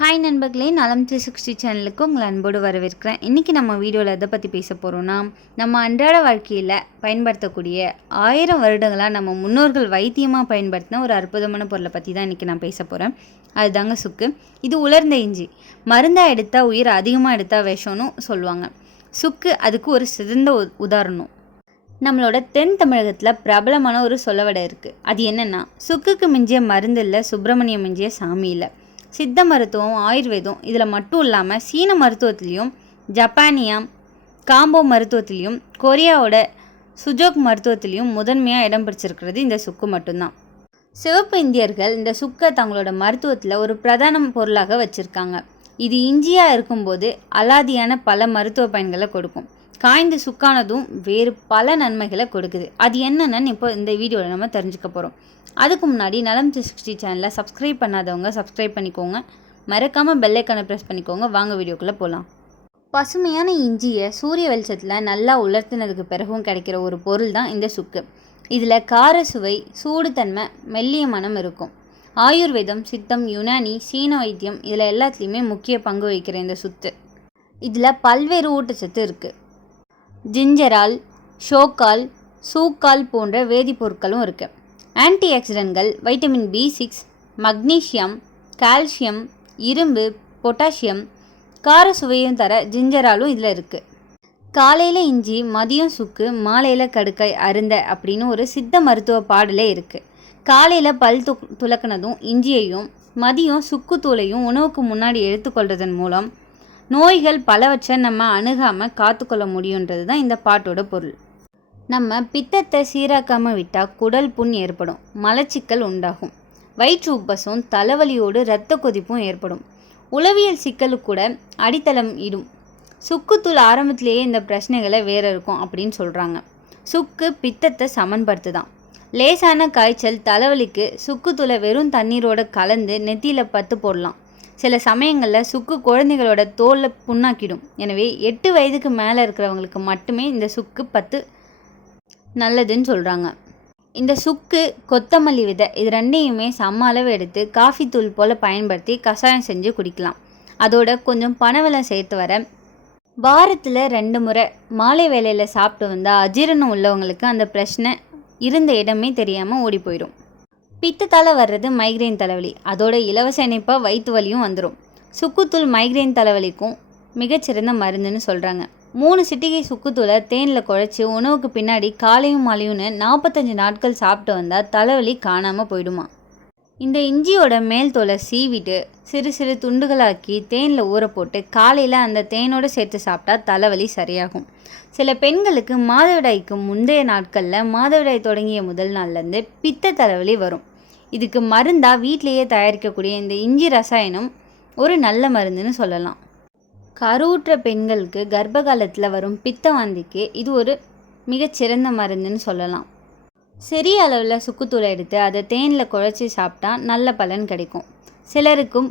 Hi நண்பர்களே, நலம் 360 சேனலுக்கு உங்களை அன்போடு வரவேற்கிறேன். இன்றைக்கி நம்ம வீடியோவில் எதை பற்றி பேச போகிறோன்னா, நம்ம அன்றாட வாழ்க்கையில் பயன்படுத்தக்கூடிய 1000 வருடங்களாக நம்ம முன்னோர்கள் வைத்தியமாக பயன்படுத்தின ஒரு அற்புதமான பொருளை பற்றி தான் இன்றைக்கி நான் பேச போகிறேன். அதுதாங்க சுக்கு. இது உலர்ந்த இஞ்சி. மருந்தாக எடுத்தால் உயிர் அதிகமாக எடுத்தால் விஷம்னு சொல்லுவாங்க. சுக்கு அதுக்கு ஒரு சிறந்த உதாரணம். நம்மளோட தென் தமிழகத்தில் பிரபலமான ஒரு சொல்லவடை இருக்குது. அது என்னென்னா, சுக்குக்கு மிஞ்சிய மருந்து இல்லை, சுப்பிரமணியம் மிஞ்சிய சாமி இல்லை. சித்த மருத்துவம், ஆயுர்வேதம் இதில் மட்டும் இல்லாமல் சீன மருத்துவத்திலையும், ஜப்பானியா காம்போ மருத்துவத்திலையும், கொரியாவோட சுஜோக் மருத்துவத்திலையும் முதன்மையாக இடம் பிடிச்சிருக்கிறது இந்த சுக்கு மட்டும்தான். சிவப்பு இந்தியர்கள் இந்த சுக்கை தங்களோட மருத்துவத்தில் ஒரு பிரதான பொருளாக வச்சுருக்காங்க. இது இஞ்சியாக இருக்கும்போது அலாதியான பல மருத்துவ பயன்களை கொடுக்கும். காய்ந்து சுக்கானதும் வேறு பல நன்மைகளை கொடுக்குது. அது என்னென்னு இப்போ இந்த வீடியோவில் நம்ம தெரிஞ்சுக்க போகிறோம். அதுக்கு முன்னாடி நலம் 360 சேனலை சப்ஸ்கிரைப் பண்ணாதவங்க சப்ஸ்கிரைப் பண்ணிக்கோங்க. மறக்காமல் பெல்லைக்கானை ப்ரெஸ் பண்ணிக்கோங்க. வாங்க வீடியோக்குள்ளே போகலாம். பசுமையான இஞ்சியை சூரிய வெளிச்சத்தில் நல்லா உலர்த்தினதுக்கு பிறகும் கிடைக்கிற ஒரு பொருள் தான் இந்த சுக்கு. இதில் கார சுவை, சூடுத்தன்மை, மெல்லிய மனம் இருக்கும். ஆயுர்வேதம், சித்தம், யுனானி, சீன வைத்தியம் இதில் எல்லாத்துலேயுமே முக்கிய பங்கு வகிக்கிற இந்த சுத்து. இதில் பல்வேறு ஊட்டச்சத்து இருக்குது. ஜிஞ்சரால், ஷோக்கால், சூக்கால் போன்ற வேதிப்பொருட்களும் இருக்குது. ஆன்டி ஆக்சிடென்ட்கள், வைட்டமின் B6, மக்னீசியம், கால்சியம், இரும்பு, பொட்டாசியம், கார சுவையும் தர ஜிஞ்சராலும் இதில் இருக்குது. காலையில் இஞ்சி, மதியம் சுக்கு, மாலையில் கடுக்காய் அருந்த அப்படின்னு ஒரு சித்த மருத்துவ பாடலே இருக்குது. காலையில் பல் துலக்கினதும் இஞ்சியையும் மதியம் சுக்கு தூளையும் உணவுக்கு முன்னாடி எடுத்துக்கொள்வதன் மூலம் நோய்கள் பலவற்றை நம்ம அணுகாமல் காத்துக்கொள்ள முடியுன்றது தான் இந்த பாட்டோட பொருள். நம்ம பித்தத்தை சீராக்காமல் விட்டால் குடல் புண் ஏற்படும், மலச்சிக்கல் உண்டாகும், வயிற்று உப்பசம், தலைவலியோடு இரத்த கொதிப்பும் ஏற்படும், உளவியல் சிக்கலுக்கு கூட அடித்தளம் இடும். சுக்குத்தூள் ஆரம்பத்திலேயே இந்த பிரச்சனைகளை வேற இருக்கும் அப்படின்னு சொல்கிறாங்க. சுக்கு பித்தத்தை சமன்படுத்துதான். லேசான காய்ச்சல், தலைவலிக்கு சுக்குத்தூளை வெறும் தண்ணீரோட கலந்து நெத்தியில் பத்து போடலாம். சில சமயங்களில் சுக்கு குழந்தைகளோட தோலை புண்ணாக்கிடும். எனவே 8 வயதுக்கு மேலே இருக்கிறவங்களுக்கு மட்டுமே இந்த சுக்கு பத்து நல்லதுன்னு சொல்கிறாங்க. இந்த சுக்கு, கொத்தமல்லி விதை இது ரெண்டையுமே சம அளவு எடுத்து காஃபி தூள் போல் பயன்படுத்தி கஷாயம் செஞ்சு குடிக்கலாம். அதோட கொஞ்சம் பனவெல்லம் சேர்த்து வர வாரத்தில் 2 முறை மாலை வேளையில் சாப்பிட்டு வந்தால் அஜீரணம் உள்ளவங்களுக்கு அந்த பிரச்சனை இருந்த இடமே தெரியாமல் ஓடி போயிடும். பித்தத்தால் வர்றது மைக்ரைன் தலைவலி, அதோட இலவச இணைப்பாக வயிற்று வலியும் வந்துடும். சுக்குத்தூள் மைக்ரைன் தலைவலிக்கும் மிகச்சிறந்த மருந்துன்னு சொல்கிறாங்க. 3 சிட்டிகை சுக்குத்தூளை தேனில் குழைச்சி உணவுக்கு பின்னாடி காலையும் மாலையும்னு 45 நாட்கள் சாப்பிட்டு வந்தால் தலைவலி காணாமல் போயிடுமா. இந்த இஞ்சியோட மேல் தோலை சீவிட்டு சிறு சிறு துண்டுகளாக்கி தேனில் ஊற போட்டு காலையில் அந்த தேனோடு சேர்த்து சாப்பிட்டா தலைவலி சரியாகும். சில பெண்களுக்கு மாதவிடாய்க்கு முந்தைய நாட்களில் மாதவிடாய் தொடங்கிய முதல் நாள்லேருந்து பித்த தலைவலி வரும். இதுக்கு மருந்தாக வீட்டிலேயே தயாரிக்கக்கூடிய இந்த இஞ்சி ரசாயனம் ஒரு நல்ல மருந்துன்னு சொல்லலாம். கருவுற்ற பெண்களுக்கு கர்ப்ப காலத்தில் வரும் பித்த வாந்திக்கு இது ஒரு மிகச்சிறந்த மருந்துன்னு சொல்லலாம். சிறிய அளவில் சுக்குத்தூளை எடுத்து அதை தேனில் குழைச்சி சாப்பிட்டா நல்ல பலன் கிடைக்கும். சிலருக்கும்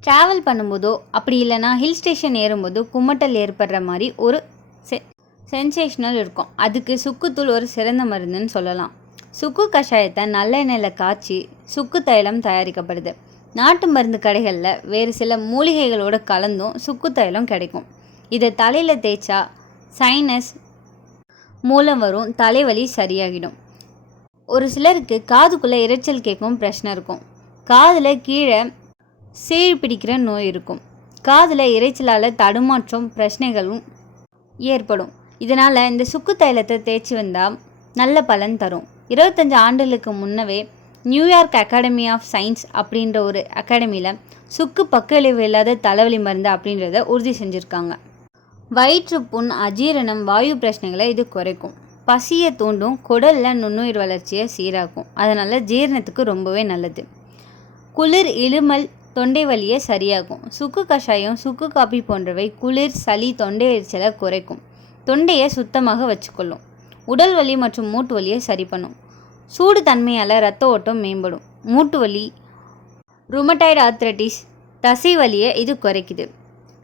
ட்ராவல் பண்ணும்போதோ அப்படி இல்லைனா ஹில் ஸ்டேஷன் ஏறும்போதோ குமட்டல் ஏற்படுற மாதிரி ஒரு சென்சேஷனல் இருக்கும். அதுக்கு சுக்குத்தூள் ஒரு சிறந்த மருந்துன்னு சொல்லலாம். சுக்கு கஷாயத்தை நல்லெண்ணெயில் காய்ச்சி சுக்கு தைலம் தயாரிக்கப்படுது. நாட்டு மருந்து கடைகளில் வேறு சில மூலிகைகளோடு கலந்தும் சுக்கு தைலம் கிடைக்கும். இதை தலையில் தேய்ச்சா சைனஸ் மூலம் வரும் தலைவலி சரியாகிடும். ஒரு சிலருக்கு காதுக்குள்ளே இரைச்சல் கேட்கும் பிரச்சனை இருக்கும். காதில் கீழே சீழ் பிடிக்கிற நோய் இருக்கும். காதில் இரைச்சலால் தடுமாற்றம் பிரச்சனைகளும் ஏற்படும். இதனால் இந்த சுக்கு தைலத்தை தேய்ச்சி வந்தால் நல்ல பலன் தரும். 25 ஆண்டுகளுக்கு முன்னவே நியூயார்க் அகாடமி ஆஃப் சயின்ஸ் அப்படின்ற ஒரு அகாடமியில் சுக்கு பக்கவிளைவு இல்லாத தலைவலி மருந்து அப்படின்றத உறுதி செஞ்சுருக்காங்க. வயிற்றுப்புண், அஜீரணம், வாயு பிரச்சனைகளை இது குறைக்கும். பசியை தூண்டும், குடலில் நுண்ணுயிர் வளர்ச்சியை சீராக்கும். அதனால் ஜீரணத்துக்கு ரொம்பவே நல்லது. குளிர், இழுமல், தொண்டை வலியை சரியாகும். சுக்கு கஷாயம், சுக்கு காப்பி போன்றவை குளிர், சளி, தொண்டை எரிச்சலை குறைக்கும். தொண்டையை சுத்தமாக வச்சுக்கொள்ளும். உடல் வலி மற்றும் மூட்டு வலியை சரி பண்ணும். சூடு தன்மையால் இரத்த ஓட்டம் மேம்படும். மூட்டு வலி, ருமட்டாய்டு ஆர்த்ரைட்டிஸ், தசை வலியை இது குறைக்குது.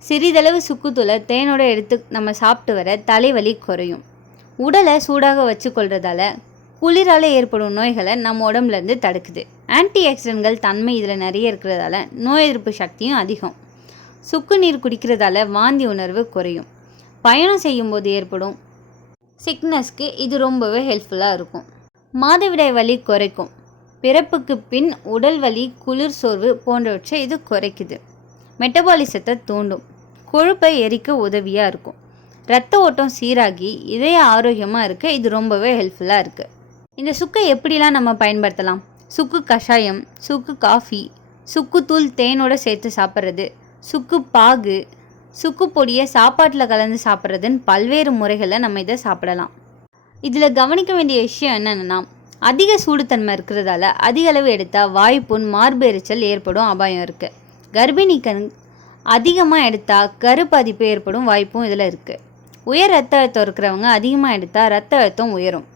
சிறிதளவு சுக்குத்தூளை தேனோடு எடுத்து நம்ம சாப்பிட்டு வர தலைவலி குறையும். உடலை சூடாக வச்சுக்கொள்றதால குளிரால் ஏற்படும் நோய்களை நம்ம உடம்புலேருந்து தடுக்குது. ஆன்டி ஆக்சிடென்ட்கள் தன்மை இதில் நிறைய இருக்கிறதால நோய் எதிர்ப்பு சக்தியும் அதிகம். சுக்கு நீர் குடிக்கிறதால வாந்தி உணர்வு குறையும். பயணம் செய்யும்போது ஏற்படும் சிக்னஸ்க்கு இது ரொம்பவே ஹெல்ப்ஃபுல்லாக இருக்கும். மாதவிடாய் வலி குறைக்கும். பிறப்புக்கு பின் உடல் வலி, குளிர் சோர்வு போன்றவற்றை இது குறைக்குது. மெட்டபாலிசத்தை தூண்டும். கொழுப்பை எரிக்க உதவியாக இருக்கும். இரத்த ஓட்டம் சீராகி இதய ஆரோக்கியமாக இருக்க இது ரொம்பவே ஹெல்ப்ஃபுல்லாக இருக்குது. இந்த சுக்கை எப்படிலாம் நம்ம பயன்படுத்தலாம்? சுக்கு கஷாயம், சுக்கு காஃபி, சுக்குத்தூள் தேனோடு சேர்த்து சாப்பிட்றது, சுக்கு பாகு, சுக்கு பொடியை சாப்பாட்டில் கலந்து சாப்பிட்றதுன்னு பல்வேறு முறைகளில் நம்ம இதை சாப்பிடலாம். இதில் கவனிக்க வேண்டிய விஷயம் என்னென்னா, அதிக சூடுத்தன்மை இருக்கிறதால அதிக அளவு எடுத்தால் வாய்ப்புண், மார்பு எரிச்சல் ஏற்படும் அபாயம் இருக்குது. கர்ப்பிணிக்கு அதிகமாக எடுத்தால் கருப்பாதிப்பு ஏற்படும் வாய்ப்பும் இதில் இருக்குது. உயர் ரத்த அழுத்தம் இருக்கிறவங்க அதிகமாக எடுத்தால் ரத்த அழுத்தம் உயரும்.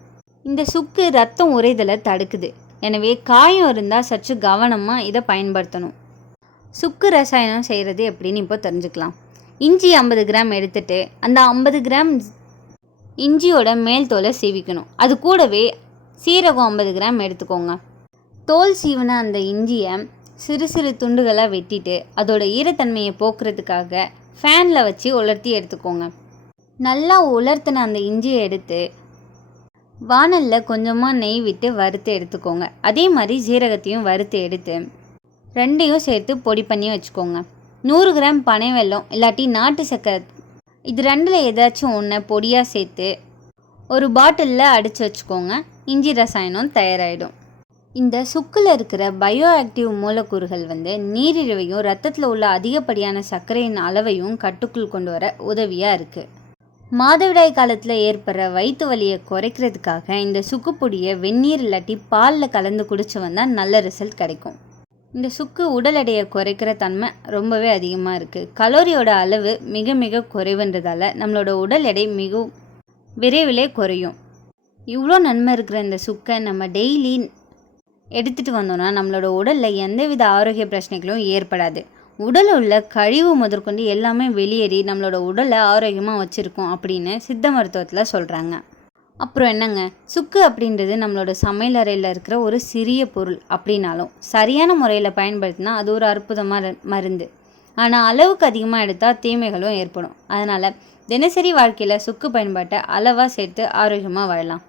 இந்த சுக்கு ரத்தம் உறைதலை தடுக்குது. எனவே காயம் இருந்தால் சற்று கவனமாக இதை பயன்படுத்தணும். சுக்கு ரசாயனம் செய்கிறது எப்படின்னு இப்போ தெரிஞ்சுக்கலாம். இஞ்சி 50 கிராம் எடுத்துகிட்டு அந்த 50 கிராம் இஞ்சியோட மேல் தோலை சீவிக்கணும். அது கூடவே சீரகம் 50 கிராம் எடுத்துக்கோங்க. தோல் சீவின அந்த இஞ்சியை சிறு சிறு துண்டுகளாக வெட்டிட்டு அதோட ஈரத்தன்மையை போக்குறதுக்காக ஃபேனில் வச்சு உலர்த்தி எடுத்துக்கோங்க. நல்லா உலர்த்தின அந்த இஞ்சியை எடுத்து வானலில் கொஞ்சமாக நெய் விட்டு வறுத்து எடுத்துக்கோங்க. அதே மாதிரி சீரகத்தையும் வறுத்து எடுத்து ரெண்டையும் சேர்த்து பொடி பண்ணி வச்சுக்கோங்க. 100 கிராம் பனை வெல்லம் இல்லாட்டி நாட்டு சர்க்கரை, இது ரெண்டில் ஏதாச்சும் ஒன்று பொடியாக சேர்த்து ஒரு பாட்டிலில் அடித்து வச்சுக்கோங்க. இஞ்சி ரசாயனம் தயாராகிடும். இந்த சுக்கில் இருக்கிற பயோ ஆக்டிவ் மூலக்கூறுகள் நீரிழிவையும் ரத்தத்தில் உள்ள அதிகப்படியான சர்க்கரையின் அளவையும் கட்டுக்குள் கொண்டு வர உதவியாக இருக்குது. மாதவிடாய் காலத்தில் ஏற்படுற வயிற்று வலியை குறைக்கிறதுக்காக இந்த சுக்கு பொடியை வெந்நீர் இல்லாட்டி பாலில் கலந்து குடிச்சு வந்தால் நல்ல ரிசல்ட் கிடைக்கும். இந்த சுக்கு உடல் எடையை குறைக்கிற தன்மை ரொம்பவே அதிகமாக இருக்குது. கலோரியோட அளவு மிக மிக குறைவுன்றதால நம்மளோட உடல் எடை மிகவும் விரைவிலே குறையும். இவ்வளோ நன்மை இருக்கிற இந்த சுக்கை நம்ம டெய்லி எடுத்துகிட்டு வந்தோன்னா நம்மளோட உடலில் எந்தவித ஆரோக்கிய பிரச்சனைகளும் ஏற்படாது. உடலில் உள்ள கழிவு முதற்கொண்டு எல்லாமே வெளியேறி நம்மளோட உடலை ஆரோக்கியமாக வச்சுருக்கோம் அப்படின்னு சித்த மருத்துவத்தில் சொல்கிறாங்க. அப்புறம் என்னங்க, சுக்கு அப்படின்றது நம்மளோட சமையல் அறையில் இருக்கிற ஒரு சிறிய பொருள் அப்படின்னாலும் சரியான முறையில் பயன்படுத்தினா அது ஒரு அற்புதமான மருந்து. ஆனால் அளவுக்கு அதிகமாக எடுத்தால் தீமைகளும் ஏற்படும். அதனால் தினசரி வாழ்க்கையில் சுக்கு பயன்பாட்டை அளவாக சேர்த்து ஆரோக்கியமாக வாழலாம்.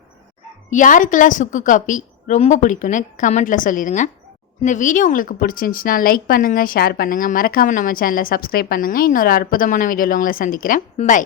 யாருக்கெல்லாம் சுக்கு காப்பி ரொம்ப பிடிக்குன்னு கமெண்ட்டில் சொல்லிடுங்க. இந்த வீடியோ உங்களுக்கு பிடிச்சிருந்துச்சுன்னா லைக் பண்ணுங்கள், ஷேர் பண்ணுங்கள், மறக்காமல் நம்ம சேனலை சப்ஸ்கிரைப் பண்ணுங்கள். இன்னொரு அற்புதமான வீடியோவில் உங்களை சந்திக்கிறேன். பை.